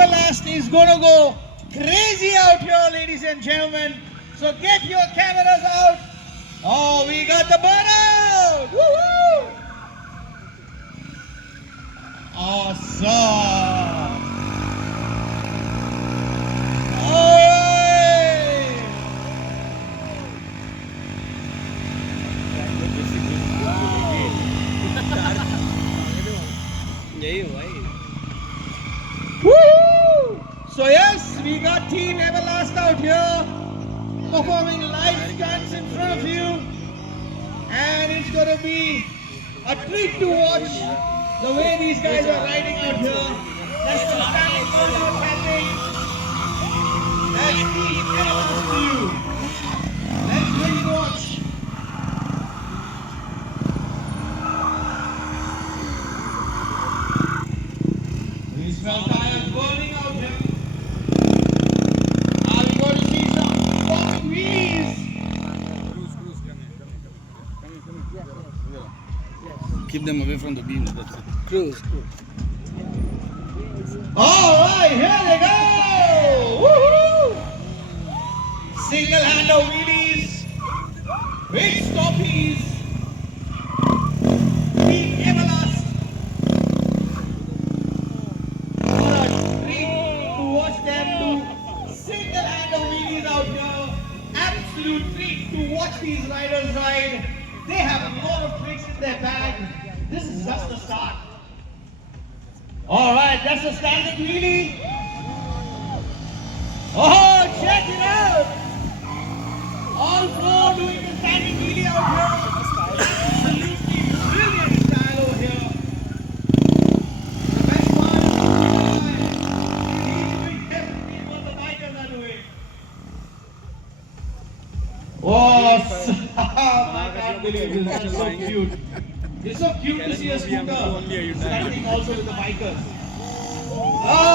Everlast is gonna go crazy out here, ladies and gentlemen. So get your cameras out. Oh, we got the burnout! Woohoo! Awesome! Alright! Woo! So yes, we got Team Everlast out here performing live stunts in front of you, and it's gonna be a treat to watch the way these guys are riding out here. That's the standing burnout happening. That's Team Everlast for you. Let's really watch. We smell tires burning out here. Are we going to see some falling wheelies? Keep them away from the beams, that's it. Cruise. Alright, here they go! Woohoo! Single handle wheelies, big stoppies, Team Everlast. What a treat to watch them do single handle wheelies out here. Absolute treat to watch these riders ride. They have a lot of tricks in their bag. This is just the start. Alright, that's a standing wheelie. Oh, check it out! All four doing the standing wheelie out here. Absolutely brilliant style over here. The best part is he's doing everything what the bikers are doing. Oh, I can't believe this. That's so cute. It's so cute to see a scooter standing also with the bikers. Oh,